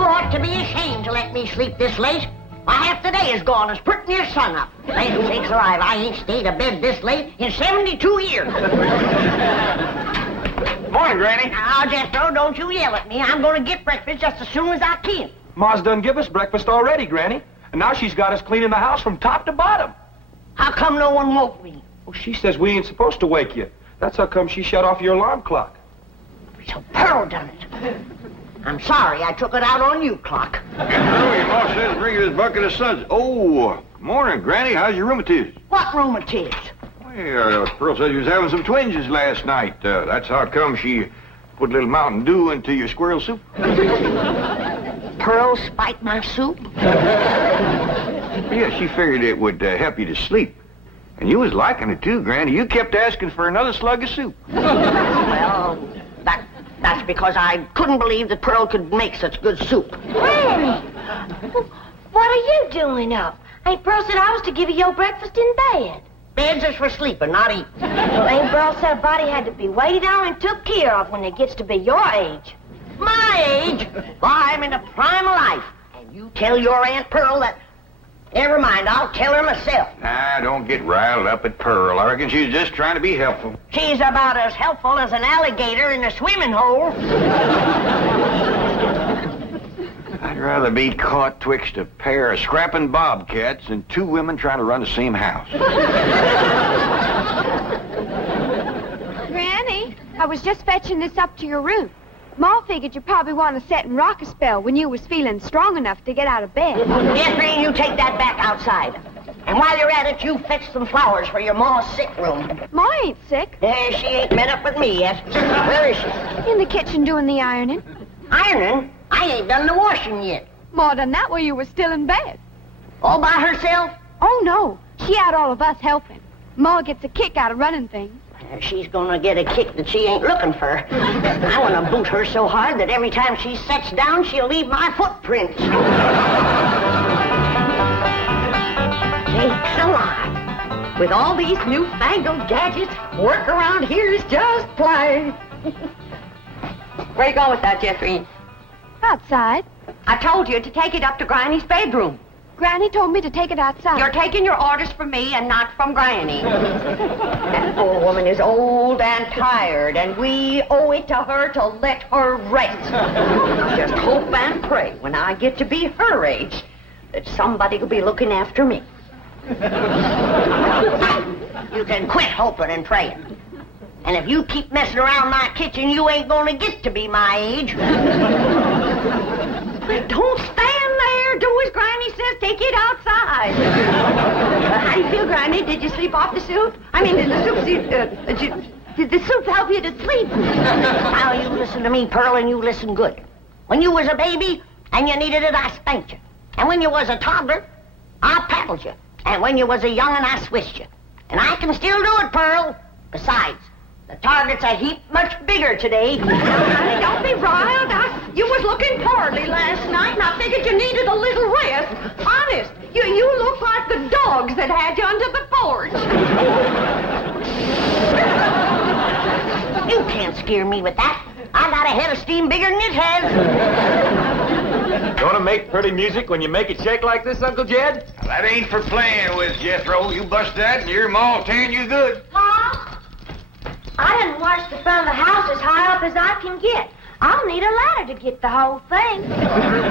ought to be ashamed to let me sleep this late. My half the day is gone as pretty near sun up. Land sakes alive, I ain't stayed abed this late in 72 years. Morning, Granny. Now, Jethro, don't you yell at me. I'm going to get breakfast just as soon as I can. Ma's done give us breakfast already, Granny. And now she's got us cleaning the house from top to bottom. How come no one woke me? Well, she says we ain't supposed to wake you. That's how come she shut off your alarm clock. So Pearl done it. I'm sorry I took it out on you, Clock. Jethro, your ma says bring you this bucket of suds. Oh, morning, Granny. How's your rheumatiz? What rheumatiz? Well, Pearl says you was having some twinges last night. That's how come she put a little Mountain Dew into your squirrel soup. Pearl spiked my soup? Yeah, she figured it would help you to sleep. And you was liking it too, Granny. You kept asking for another slug of soup. Well, that's because I couldn't believe that Pearl could make such good soup. Granny, what are you doing up? Ain't Pearl said I was to give you your breakfast in bed? Beds is for sleeping, not eating. Well, ain't Pearl said a body had to be waited on and took care of when it gets to be your age? My age? Why, I'm in the prime of life. And you tell your Aunt Pearl that... Never mind, I'll tell her myself. Nah, don't get riled up at Pearl. I reckon she's just trying to be helpful. She's about as helpful as an alligator in a swimming hole. I'd rather be caught twixt a pair of scrapping bobcats than two women trying to run the same house. Granny, I was just fetching this up to your room. Ma figured you probably want to sit and rock a spell when you was feeling strong enough to get out of bed. Jethrine, you take that back outside. And while you're at it, you fetch some flowers for your ma's sick room. Ma ain't sick. She ain't met up with me yet. Where is she? In the kitchen doing the ironing. Ironing? I ain't done the washing yet. Ma done that while you was still in bed. All by herself? Oh, no. She had all of us helping. Ma gets a kick out of running things. She's gonna get a kick that she ain't looking for. I want to boot her so hard that every time she sets down, she'll leave my footprints. Sakes alive. With all these newfangled gadgets, work around here is just play. Where you going with that, Jethrine? Outside. I told you to take it up to Granny's bedroom. Granny told me to take it outside. You're taking your orders from me and not from Granny. That poor woman is old and tired, and we owe it to her to let her rest. I just hope and pray when I get to be her age that somebody will be looking after me. You can quit hoping and praying. And if you keep messing around my kitchen, you ain't gonna get to be my age. Don't stand there. Do as Granny says. Take it outside. How do you feel, Granny? Did you sleep off the soup? I mean, did the soup help you to sleep? Now, you listen to me, Pearl, and you listen good. When you was a baby and you needed it, I spanked you. And when you was a toddler, I paddled you. And when you was a young'un, I switched you. And I can still do it, Pearl. Besides, the target's a heap much bigger today. Honey, don't be riled. You was looking poorly last night, and I figured you needed a little rest. Honest, you look like the dogs that had you under the porch. You can't scare me with that. I got a head of steam bigger than it has. Gonna make pretty music when you make it shake like this, Uncle Jed? That ain't for playing with, Jethro. You bust that and your ma'll tearing you good. Mom, I didn't wash the front of the house as high up as I can get. I'll need a ladder to get the whole thing.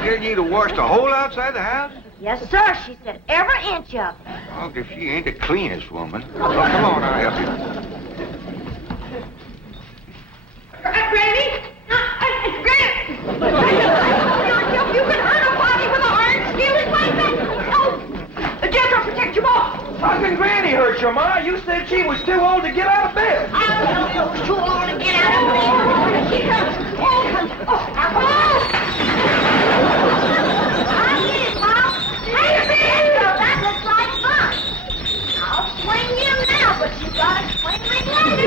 Did you to wash the whole outside the house? Yes, sir. She said every inch of it. Oh, if she ain't the cleanest woman. Well, come on, I'll help you. Granny? Granny! You can hurt a body with an iron skillet like that? Oh, Jethro, protect your ball. How can Granny hurt you, Ma? You said she was too old to get out of bed. I don't know if it was too old to get out of bed. She comes. I get it, Mom. Hey, Jethro, that looks like fun. I'll swing you now, but you gotta swing me later.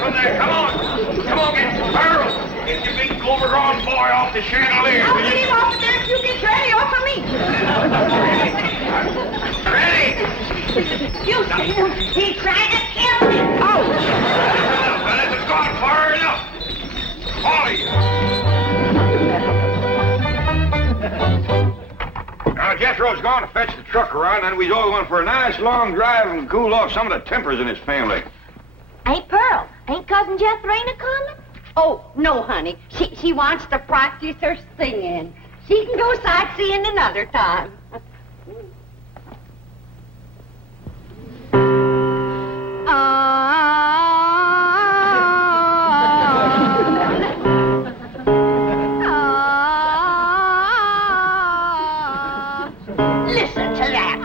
From there, come on, get Pearl. Get your big overgrown boy off the chandelier. I'll get him off there if you get Granny off of me. Ready? You see him? He tried to kill Jethro's gone to fetch the truck around, and we's all going for a nice long drive and cool off some of the tempers in his family. Hey, Pearl, ain't Cousin Jethrine coming? Oh, no, honey. She wants to practice her singing. She can go sightseeing another time. Listen to that.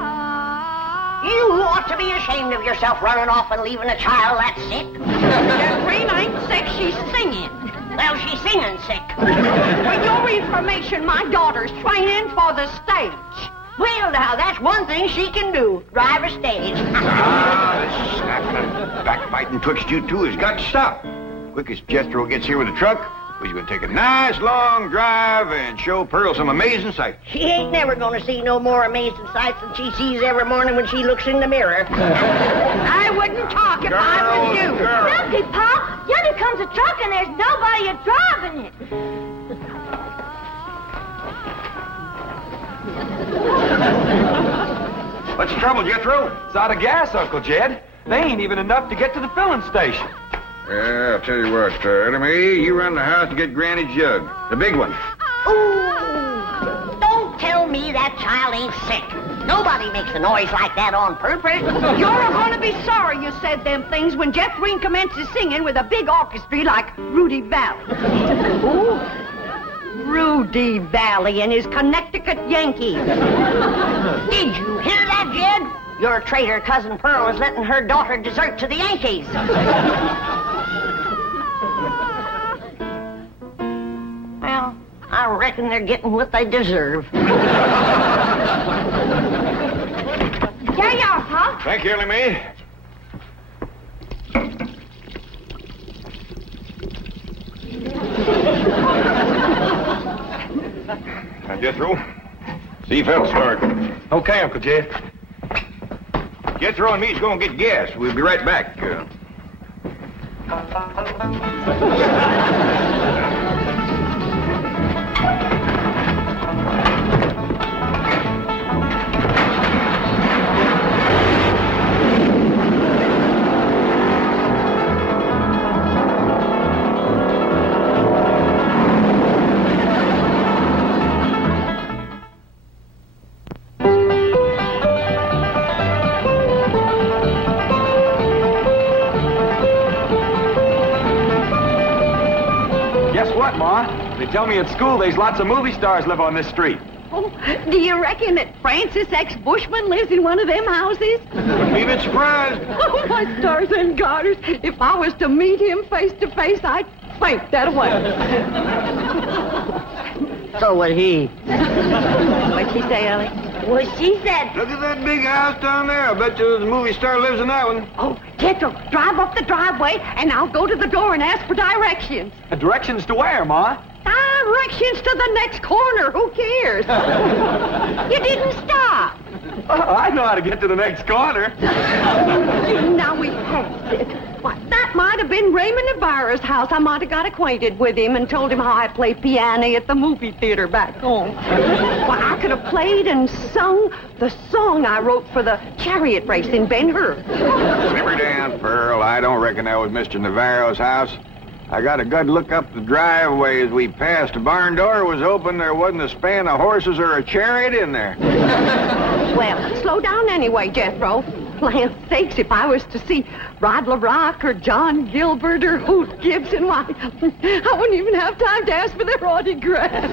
You ought to be ashamed of yourself running off and leaving a child that sick. Jethrine ain't sick, she's singing. Well, she's singing sick. For your information, my daughter's training for the stage. Well, now, that's one thing she can do, drive a stage. This snapping and backbiting twixt you two has got to stop. Quick as Jethro gets here with the truck, we're going to take a nice long drive and show Pearl some amazing sights. She ain't never going to see no more amazing sights than she sees every morning when she looks in the mirror. I wouldn't talk if I was you. Look it, Pop. Yonder comes a truck and there's nobody driving it. What's the trouble, Jethro? It's out of gas, Uncle Jed. They ain't even enough to get to the filling station. Yeah, I'll tell you what, Elly, you run the house to get Granny's jug. The big one. Ooh, don't tell me that child ain't sick. Nobody makes a noise like that on purpose. You're going to be sorry you said them things when Jethrine commences singing with a big orchestra like Rudy Valley. Ooh, Rudy Valley and his Connecticut Yankees. Did you hear that, Jed? Your traitor cousin Pearl is letting her daughter desert to the Yankees. Well, I reckon they're getting what they deserve. There you are, Pop. Thank you, Elly. Now, Jethro, see if that'll start. Okay, Uncle Jed. Jethro and me's going to get gas. We'll be right back. They tell me at school there's lots of movie stars live on this street. Oh, do you reckon that Francis X. Bushman lives in one of them houses? Wouldn't be a bit surprised. Oh, my stars and garters. If I was to meet him face to face, I'd faint that away. So would he. What'd she say, Elly? Well, she said... Look at that big house down there. I bet you the movie star lives in that one. Oh, Jethro, drive up the driveway, and I'll go to the door and ask for directions. Directions to where, Ma? Directions to the next corner. Who cares? You didn't stop. I know how to get to the next corner. Now we passed it. Why, that might have been Raymond Ibarra's house. I might have got acquainted with him and told him how I play piano at the movie theater back home. Why, I could have played and sung the song I wrote for the chariot race in Ben-Hur. Simmer down, Pearl. I don't reckon that was Mr. Navarro's house. I got a good look up the driveway as we passed. The barn door was open. There wasn't a span of horses or a chariot in there. Well, slow down anyway, Jethro. Land sakes, if I was to see Rod LaRock or John Gilbert or Hoot Gibson, why, I wouldn't even have time to ask for their autograph.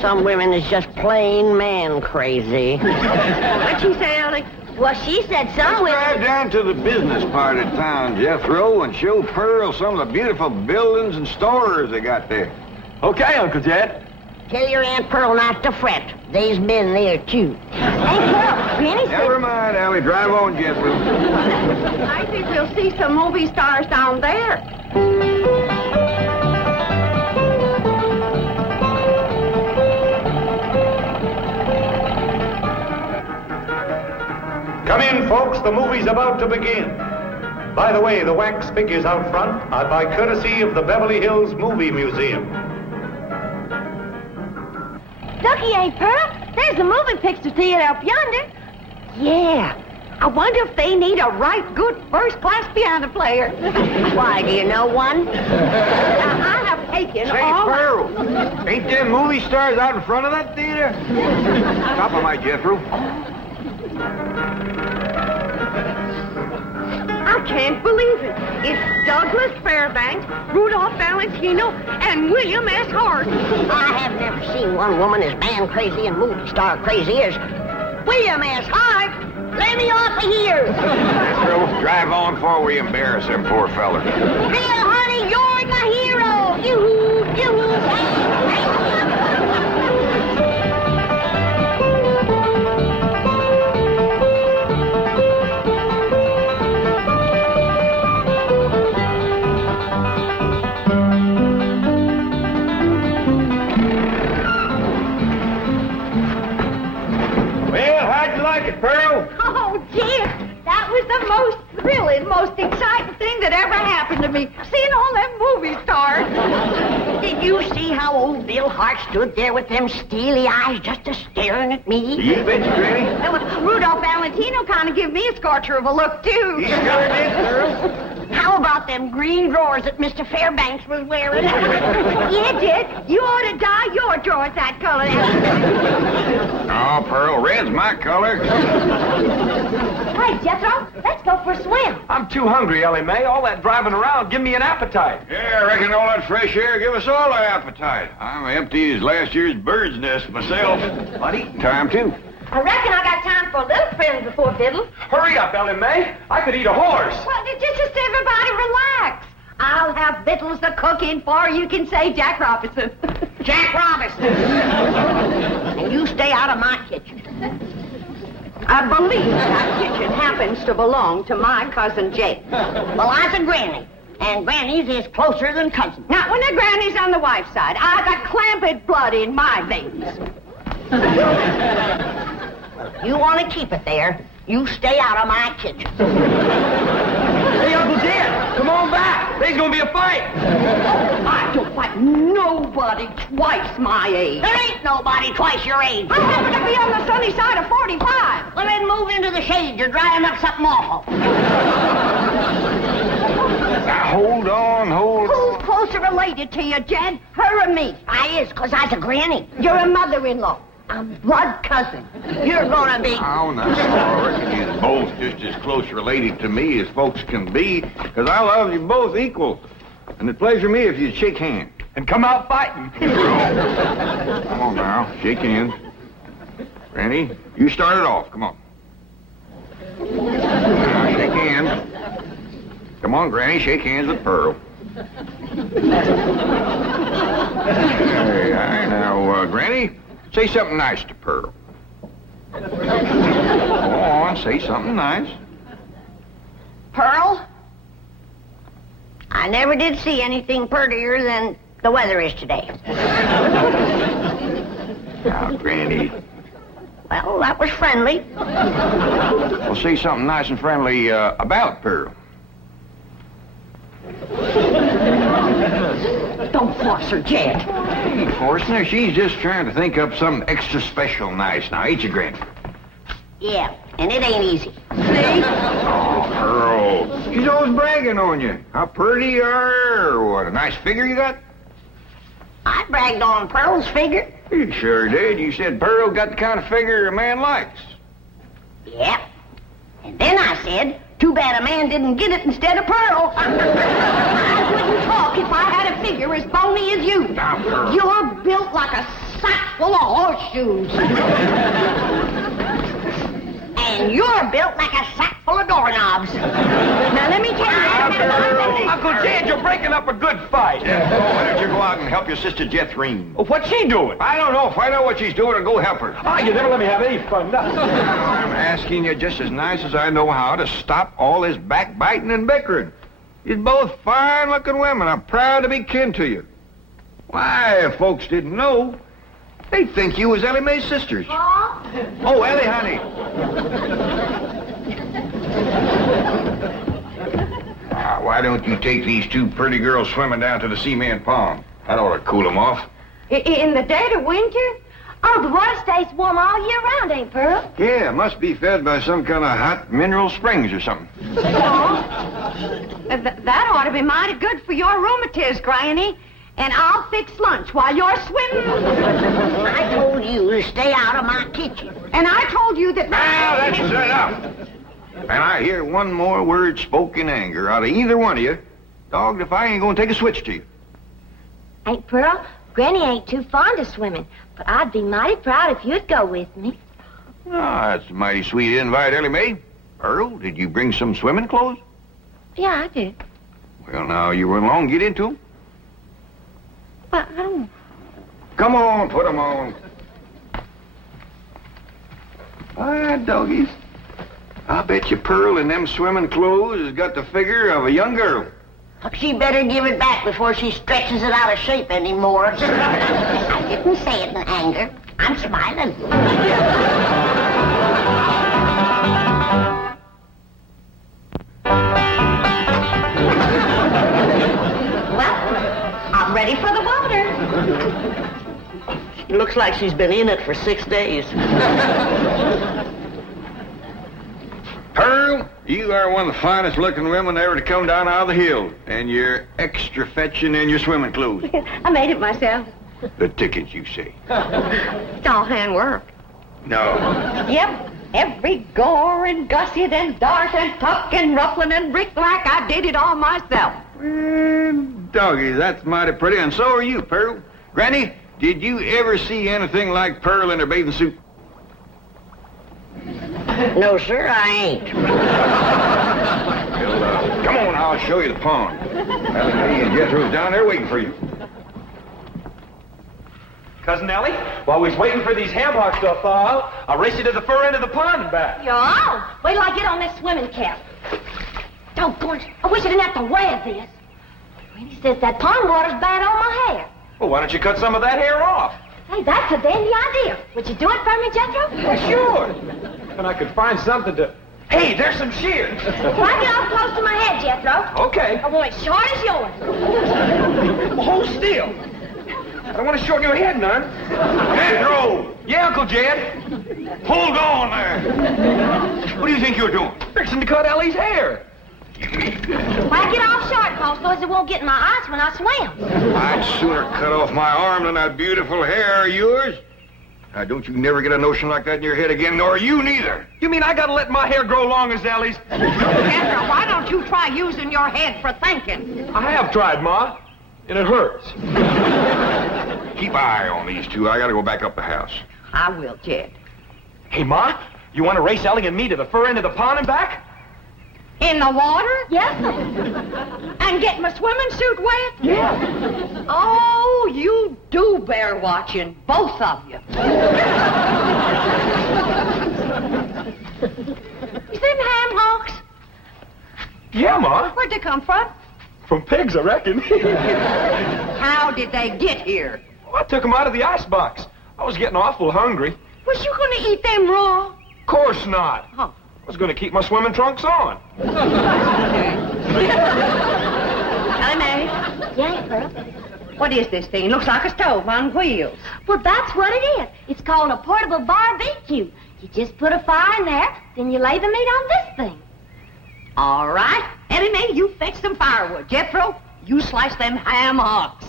Some women is just plain man crazy. What'd she say, Elly? Well, she said some Let's drive women... down to the business part of town, Jethro, and show Pearl some of the beautiful buildings and stores they got there. Okay, Uncle Jed. Tell your Aunt Pearl not to fret. They's been there, too. Hey, Pearl, Granny said... Never mind, Elly. Drive on, Jethro. I think we'll see some movie stars down there. Come in, folks. The movie's about to begin. By the way, the wax figures out front are by courtesy of the Beverly Hills Movie Museum. Ducky, ain't Pearl? there's the moving picture theater up yonder. Yeah. I wonder if they need a right good first-class piano player. Why, do you know one? I have taken Say, all... Pearl, ain't them movie stars out in front of that theater? Top of my Jethro. I can't believe it. It's Douglas Fairbanks, Rudolph Valentino, and William S. Hart. I have never seen one woman as band crazy and movie star crazy as William S. Hart. Let me off of here. Pearl, drive on before we embarrass them poor fellers. Bill, honey, you're my hero. Yoo-hoo, yoo-hoo. Well, how'd you like it, Pearl? Oh, Jed, that was the most thrilling, most exciting thing that ever happened to me. Seeing all them movie stars. Did you see how old Bill Hart stood there with them steely eyes just a-staring at me? You bet you, Granny. Rudolph Valentino kind of give me a scorcher of a look, too. You sure did, Pearl. How about them green drawers that Mr. Fairbanks was wearing? Yeah, Jed, you ought to dye your drawers that color. Oh, Pearl, red's my color. Hey, Jethro, let's go for a swim. I'm too hungry, Ellie Mae. All that driving around, give me an appetite. Yeah, I reckon all that fresh air give us all an appetite. I'm empty as last year's bird's nest myself. But eating time, too. I reckon I got time for a little friends before fiddle. Hurry up, Ellie Mae. I could eat a horse. Well, just everybody relax. I'll have victuals to cook in for you can say Jack Robinson. Jack Robinson. And you stay out of my kitchen. I believe that kitchen happens to belong to my cousin Jake. Well, I's a granny. And grannies is closer than cousins. Not when the granny's on the wife's side. I got clamped blood in my veins. You want to keep it there, you stay out of my kitchen. Hey, Uncle Jed, come on back. There's going to be a fight. I don't fight nobody twice my age. There ain't nobody twice your age. I happen to be on the sunny side of 45. Well, then move into the shade. You're drying up something awful. Now, hold on. Who's closer related to you, Jed? Her or me? I is, 'cause I's a granny. You're a mother-in-law. I'm blood cousin. You're gonna be... Oh, no, I reckon you're both just as close related to me as folks can be, 'cause I love you both equal. And it'd pleasure me if you'd shake hands. And come out fighting. Come on now, shake hands. Granny, you start it off. Come on. Now, shake hands. Come on, Granny, shake hands with Pearl. Hey, now, Granny, say something nice to Pearl. Go on, say something nice. Pearl? I never did see anything prettier than the weather is today. Now, Granny. Well, that was friendly. Well, say something nice and friendly about Pearl. Don't force her, Jed. Hey, Forstner, she's just trying to think up something extra special nice now, ain't you, Granny? Yeah, and it ain't easy. See? Oh, Pearl. She's always bragging on you. How pretty you are, or what a nice figure you got. I bragged on Pearl's figure. You sure did. You said Pearl got the kind of figure a man likes. Yep. And then I said, too bad a man didn't get it instead of Pearl. I wouldn't talk if I had a figure as bony as you. Now, Pearl. You're built like a sack full of horseshoes. And you're built like a sack full of doorknobs. Now, let me tell you... Uncle Jed, you're breaking up a good fight. Yeah, why don't you go out and help your sister Jethrine? Oh, what's she doing? I don't know. Find out what she's doing and go help her. Ah, you never let me have any fun. I'm asking you just as nice as I know how to stop all this backbiting and bickering. You're both fine-looking women. I'm proud to be kin to you. Why, if folks didn't know, they'd think you was Ellie Mae's sisters. Oh, Ellie, honey. Now, why don't you take these two pretty girls swimming down to the cement pond? That ought to cool them off. In the dead of winter? Oh, the water stays warm all year round, ain't Pearl? Yeah, it must be fed by some kind of hot mineral springs or something. That ought to be mighty good for your rheumatiz, Granny. And I'll fix lunch while you're swimming. I told you to stay out of my kitchen. And I told you that... Now, that's enough. And I hear one more word spoken in anger out of either one of you, dogged if I ain't gonna take a switch to you. Ain't Pearl? Granny ain't too fond of swimming, but I'd be mighty proud if you'd go with me. Oh, that's a mighty sweet invite, Ellie Mae. Earl, did you bring some swimming clothes? Yeah, I did. Well, now, you run along, get into them. Well, I don't... Come on, put them on. All right, doggies. I bet you Pearl in them swimming clothes has got the figure of a young girl. She better give it back before she stretches it out of shape anymore. I didn't say it in anger. I'm smiling. Well, I'm ready for the water. It looks like she's been in it for 6 days. Pearl, you are one of the finest looking women ever to come down out of the hill. And you're extra fetching in your swimming clothes. I made it myself. The tickets, you say? It's all handwork. No. Yep. Every gore and gusset and dart and tuck and ruffling and brick-lack, I did it all myself. Doggy, that's mighty pretty, and so are you, Pearl. Granny, did you ever see anything like Pearl in her bathing suit? No, sir, I ain't. Well, come on, I'll show you the pond. Elly and Jethro's down there waiting for you. Cousin Ellie, while we're waiting for these ham hocks to thaw out, I'll race you to the fur end of the pond and back. Yo, wait till I get on this swimming cap. Doggone, I wish I didn't have to wear this. Granny says that pond water's bad on my hair. Well, why don't you cut some of that hair off? Hey, that's a dandy idea. Would you do it for me, Jethro? Well, sure. And I could find something to... Hey, there's some shears. Why get off close to my head, Jethro? Okay. I want it short as yours. Well, hold still. I don't want to shorten your head none. Jethro! Yeah, Uncle Jed. Hold on there. What do you think you're doing? Fixing to cut Ellie's hair. Why get off short, Paul, so as it won't get in my eyes when I swim? I'd sooner cut off my arm than that beautiful hair of yours. Now, don't you never get a notion like that in your head again, nor you neither. You mean I gotta let my hair grow long as Ellie's? Jethro, why don't you try using your head for thinking? I have tried, Ma, and it hurts. Keep an eye on these two. I gotta go back up the house. I will, Jed. Hey, Ma, you want to race Ellie and me to the fur end of the pond and back? In the water? Yes. And get my swimming suit wet? Yeah. Oh, you do bear watching, both of you. You see them ham hocks? Yeah, Ma. Where'd they come from? From pigs, I reckon. How did they get here? Well, I took them out of the icebox. I was getting awful hungry. Was you gonna eat them raw? Of course not. Huh. I was going to keep my swimming trunks on. Elly Mae, Yeah, Pearl. what is this thing? It looks like a stove on wheels. Well, that's what it is. It's called a portable barbecue. You just put a fire in there, then you lay the meat on this thing. All right. Elly Mae, you fetch some firewood. Jethro, you slice them ham hocks.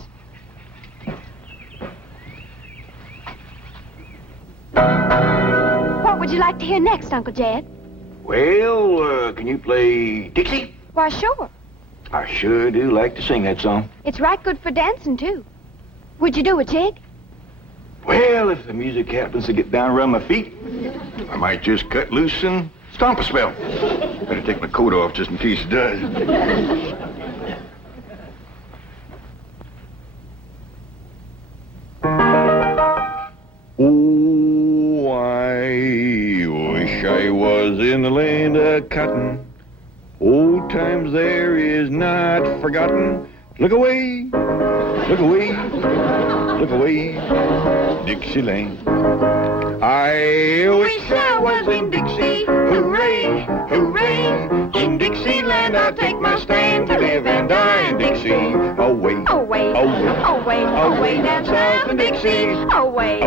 What would you like to hear next, Uncle Jed? Well, can you play Dixie? Why, sure. I sure do like to sing that song. It's right good for dancing, too. Would you do a jig? Well, if the music happens to get down around my feet, I might just cut loose and stomp a spell. Better take my coat off just in case it does. Oh, I wish I was in the land of cotton. Old times there is not forgotten. Look away, look away, look away, Dixieland. I wish I was in Dixie. Hooray, hooray. In Dixieland I'll take my stand to live and die in Dixie. A Away, Away, away, away down south in Dixie. Away,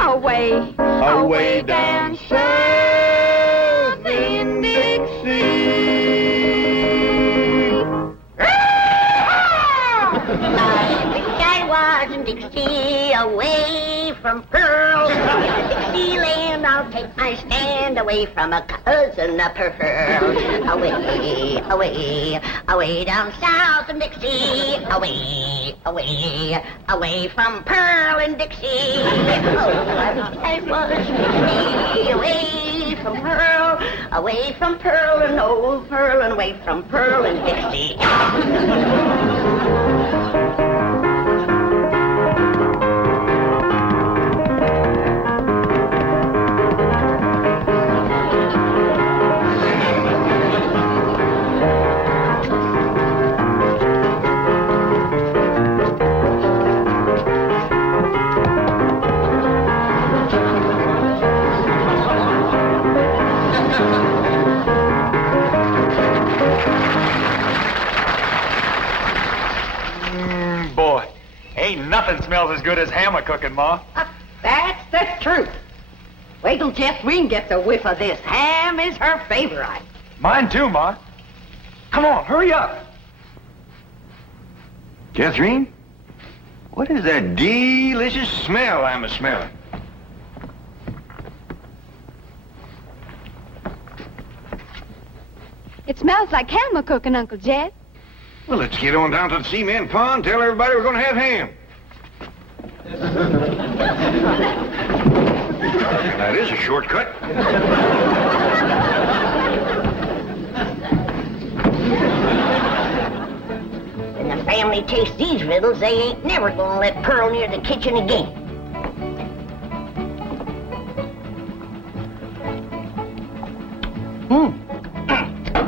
away, away down south in Dixie. I wish I was in Dixie, away from Pearl. Dixieland, I'll take my stand away from a cousin of Pearl. Away, away, away down south in Dixie. Away, away, away from Pearl and Dixie. Oh, I wish I was in Dixie, away from Pearl and old Pearl, and away from Pearl and Dixie. Boy, ain't nothing smells as good as hammer cooking, Ma. That's the truth. Wait till Jethrine gets a whiff of this. Ham is her favorite. Mine too, Ma. Come on, hurry up. Jethrine? What is that delicious smell I'm a-smelling? It smells like ham cooking, Uncle Jed. Well, let's get on down to the cement pond, tell everybody we're going to have ham. That is a shortcut. When the family tastes these riddles, they ain't never gonna let Pearl near the kitchen again.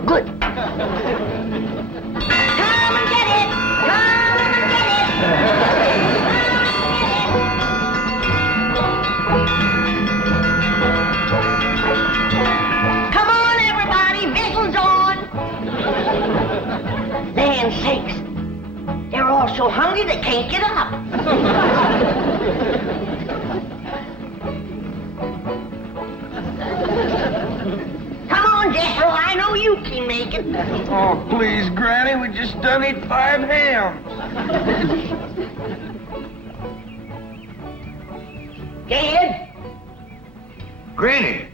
Good. Come and get it! Come and get it! Come on, everybody! Vigil's on! Land sakes! They're all so hungry they can't get up. Come on, Jethro, I know you can make it. Oh, please, Granny, we just done eat 5 hams. Jed? Granny,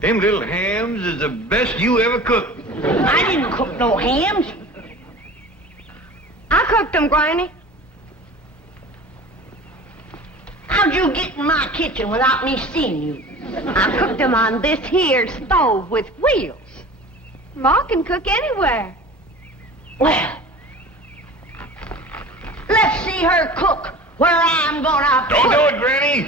them little hams is the best you ever cooked. I didn't cook no hams. I cooked them, Granny. How'd you get in my kitchen without me seeing you? I cooked them on this here stove with wheels. Ma can cook anywhere. Well, let's see her cook where I'm gonna Don't do it, Granny.